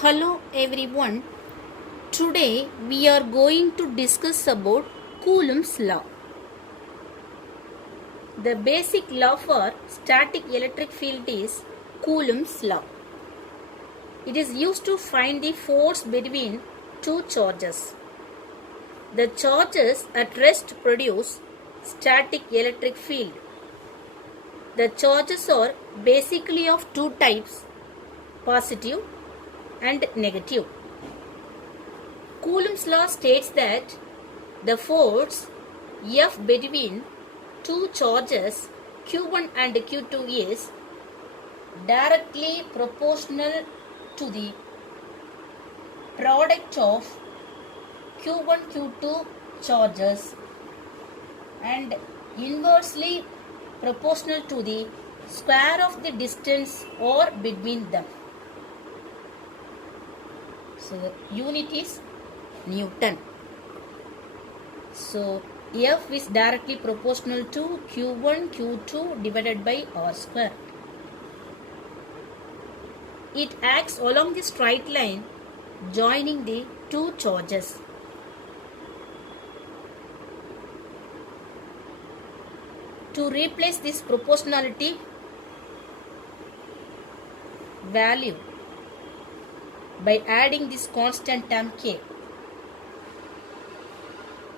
Hello everyone. Today we are going to discuss about Coulomb's law. The basic law for static electric field is Coulomb's law. It is used to find the force between two charges. The charges at rest produce static electric field. The charges are basically of two types, positive and negative. Coulomb's law states that the force F between two charges Q1 and Q2 is directly proportional to the product of Q1 Q2 charges and inversely proportional to the square of the distance or between them. So the unit is Newton. So F is directly proportional to Q1 Q2 divided by R square. It acts along the straight line joining the two charges. To replace this proportionality value by adding this constant term K.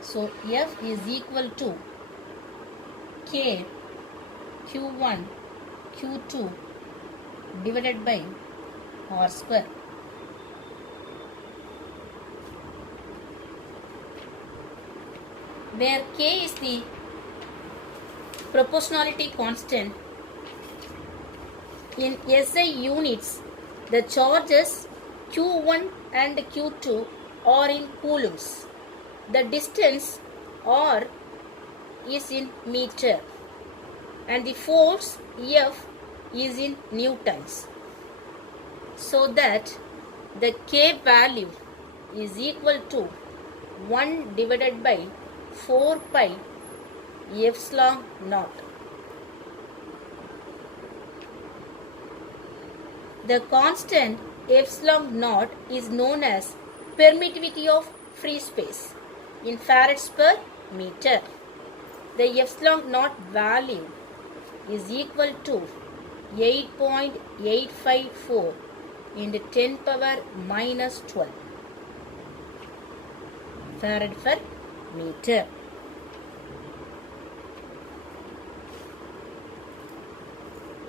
So F is equal to K Q1 Q2 divided by R square. Where K is the proportionality constant, in SI units the charges Q1 and Q2 are in coulombs. The distance R is in meter and the force F is in newtons. So that the K value is equal to 1 divided by 4 pi epsilon naught. The constant epsilon naught is known as permittivity of free space in farads per meter. The epsilon naught value is equal to 8.854 into 10 power minus 12 farad per meter.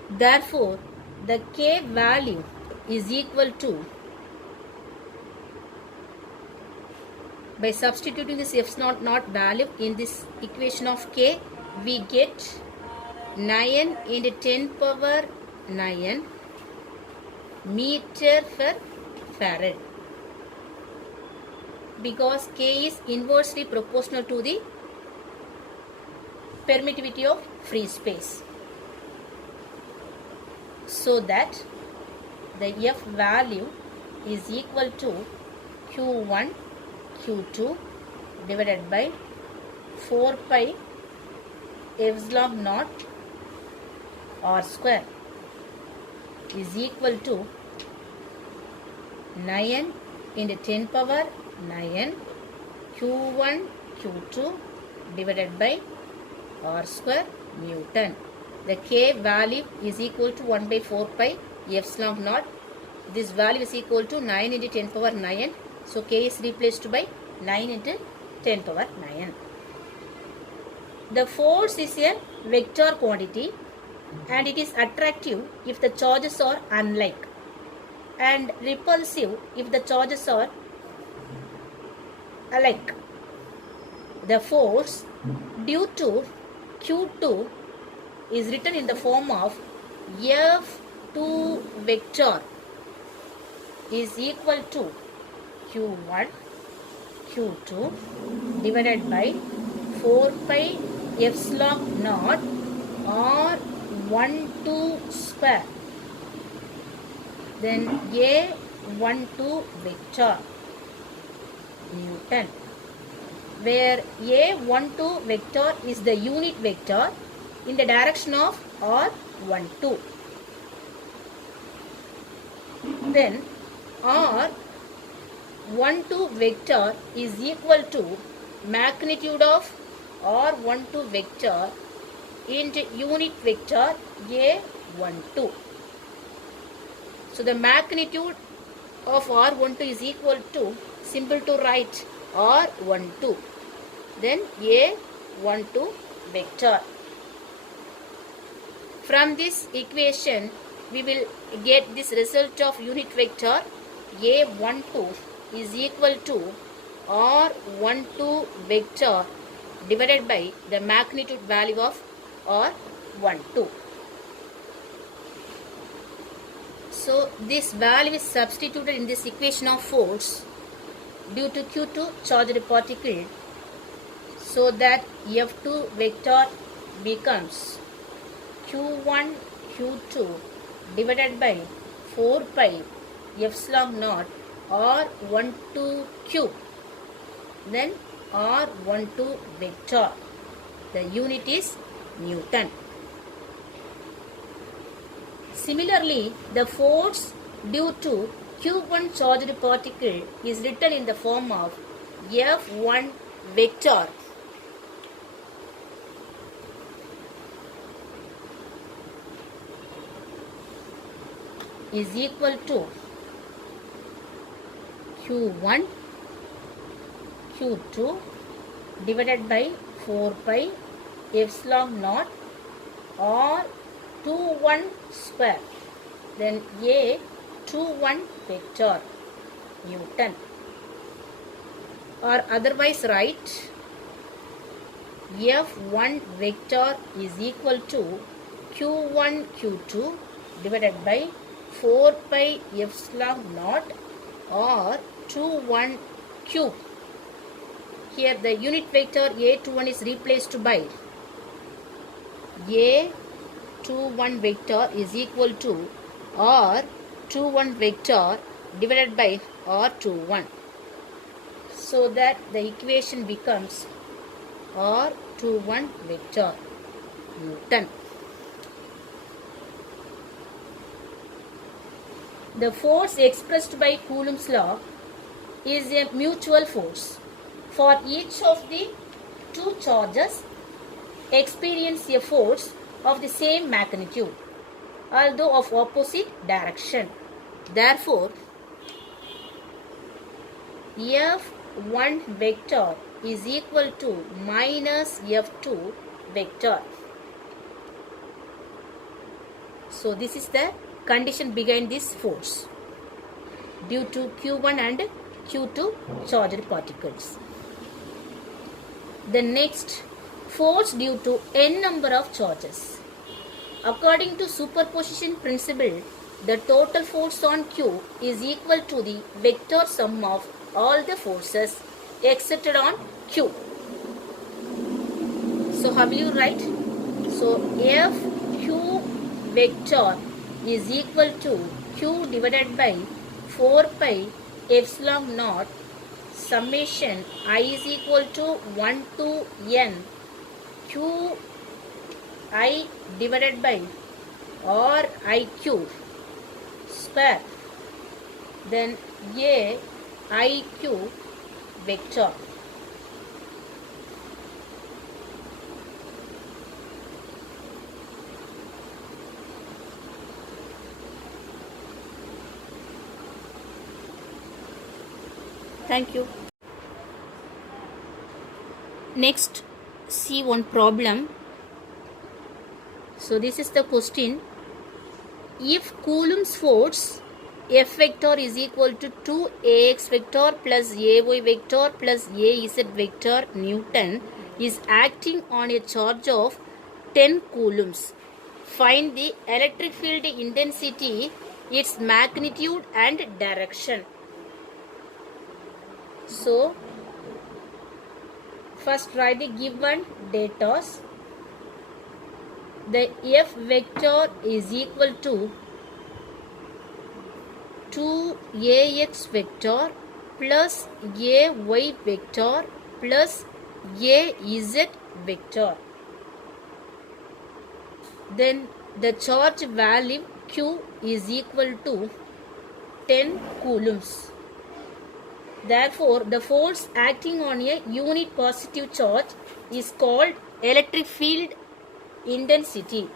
Therefore, the K value is equal to, by substituting this epsilon naught value in this equation of K, we get 9 into 10 power 9 meter per farad, because K is inversely proportional to the permittivity of free space. So that the F value is equal to Q1 Q2 divided by 4 pi epsilon naught R square is equal to 9 into 10 power 9 Q1 Q2 divided by R square Newton. The K value is equal to 1 by 4 pi epsilon naught. This value is equal to 9 into 10 power 9. So K is replaced by 9 into 10 power 9. The force is a vector quantity and it is attractive if the charges are unlike and repulsive if the charges are alike. The force due to Q2 is written in the form of F2 vector is equal to Q1 Q2 divided by 4 pi epsilon naught R12 square, then A12 vector Newton, where A12 vector is the unit vector in the direction of R12. Then R12 vector is equal to magnitude of R12 vector into unit vector A12. So the magnitude of R12 is equal to, simple to write, R12, then A12 vector. From this equation, we will get this result of unit vector A12 is equal to R12 vector divided by the magnitude value of R12. So this value is substituted in this equation of force due to Q2 charged particle, so that F2 vector becomes Q1 Q2 divided by 4 pi epsilon naught R12 cube, then R12 vector. The unit is Newton. Similarly, the force due to Q1 charged particle is written in the form of F1 vector is equal to Q1 Q2 divided by 4 pi epsilon naught R21 square, then A21 vector Newton, or otherwise write F1 vector is equal to Q1 Q2 divided by 4 pi epsilon naught R21 cube. Here the unit vector A21 is replaced by A21 vector is equal to R21 vector divided by R21, so that the equation becomes R21 vector Newton. The force expressed by Coulomb's law is a mutual force. For each of the two charges experience a force of the same magnitude, although of opposite direction. Therefore, F1 vector is equal to minus F2 vector. So this is the condition behind this force due to Q1 and Q2 charged particles. The next, force due to n number of charges. According to superposition principle, the total force on Q is equal to the vector sum of all the forces exerted on Q. So how will you write? So FQ vector is equal to Q divided by 4 pi epsilon naught summation I is equal to 1 to n Q I divided by R I Q square, then A I Q vector. Thank you. Next, see one problem. So this is the question. If Coulomb's force F vector is equal to 2ax vector plus ay vector plus az vector Newton is acting on a charge of 10 coulombs, find the electric field intensity, its magnitude and direction. So first write the given data. The F vector is equal to 2ax vector plus ay vector plus az vector. Then the charge value Q is equal to 10 coulombs. Therefore, the force acting on a unit positive charge is called electric field intensity.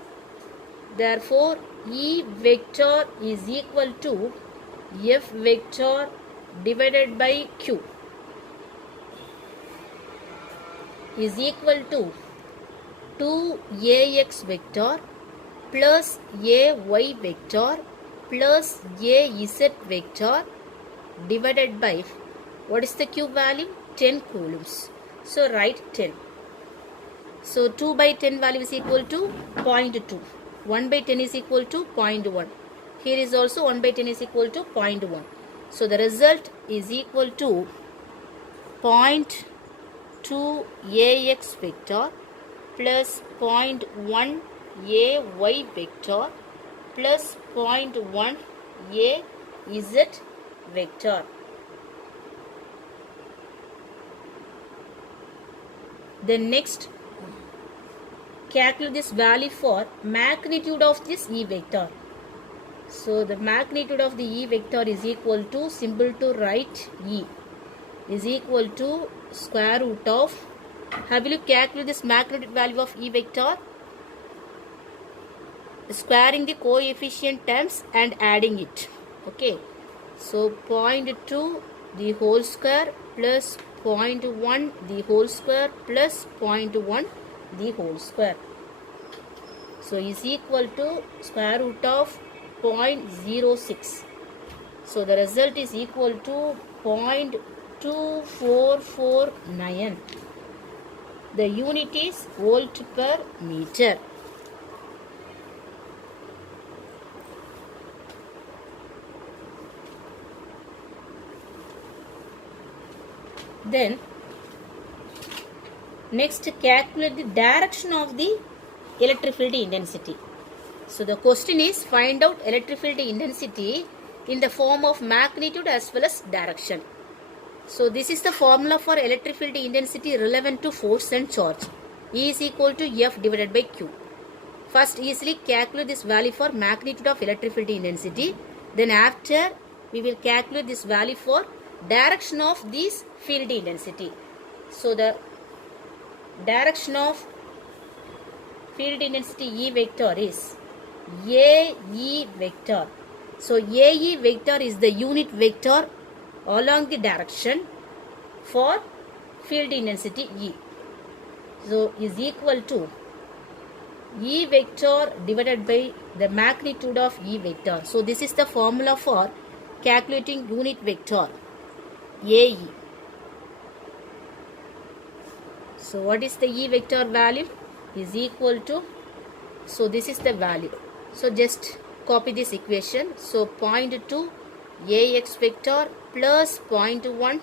Therefore, E vector is equal to F vector divided by Q is equal to 2ax vector plus ay vector plus az vector divided by, what is the Q value? 10 coulombs. So write 10. So 2 by 10 value is equal to 0.2. 1 by 10 is equal to 0.1. Here is also 1 by 10 is equal to 0.1. So the result is equal to 0.2 ax vector plus 0.1 ay vector plus 0.1 az vector. Then next, calculate this value for magnitude of this E vector. So the magnitude of the E vector is equal to, simple to write, E is equal to square root of, how will you calculate this magnitude value of E vector? Squaring the coefficient terms and adding it. Okay. So 0.2 the whole square plus 0.1 the whole square plus 0.1 the whole square. So is equal to square root of 0.06. So the result is equal to 0.2449. The unit is volt per meter. Then next, calculate the direction of the electric field intensity. So the question is, find out electric field intensity in the form of magnitude as well as direction. So this is the formula for electric field intensity relevant to force and charge. E is equal to F divided by Q. First, easily calculate this value for magnitude of electric field intensity. Then after, we will calculate this value for direction of this field intensity. So the direction of field intensity E vector is AE vector. So AE vector is the unit vector along the direction for field intensity E. So is equal to E vector divided by the magnitude of E vector. So this is the formula for calculating unit vector AE. So what is the E vector value? Is equal to, so this is the value. So just copy this equation. So 0.2 AX vector plus 0.1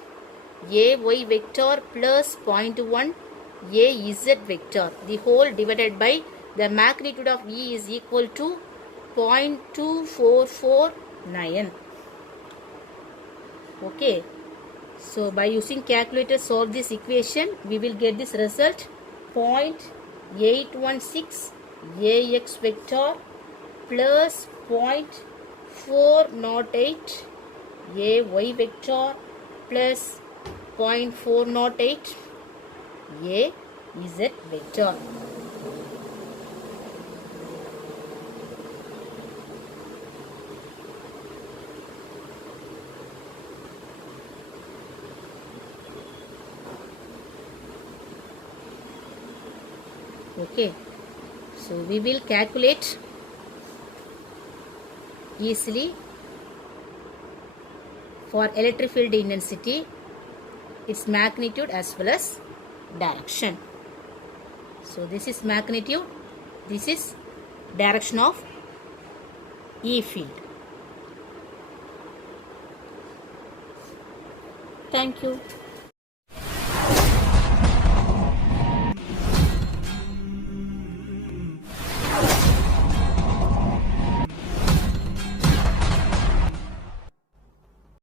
AY vector plus 0.1 AZ vector. The whole divided by the magnitude of E is equal to 0.2449. Okay. So by using calculator solve this equation, we will get this result 0.816 AX vector plus 0.408 AY vector plus 0.408 AZ vector. Okay, so we will calculate easily for electric field intensity, its magnitude as well as direction. So this is magnitude, this is direction of E field. Thank you.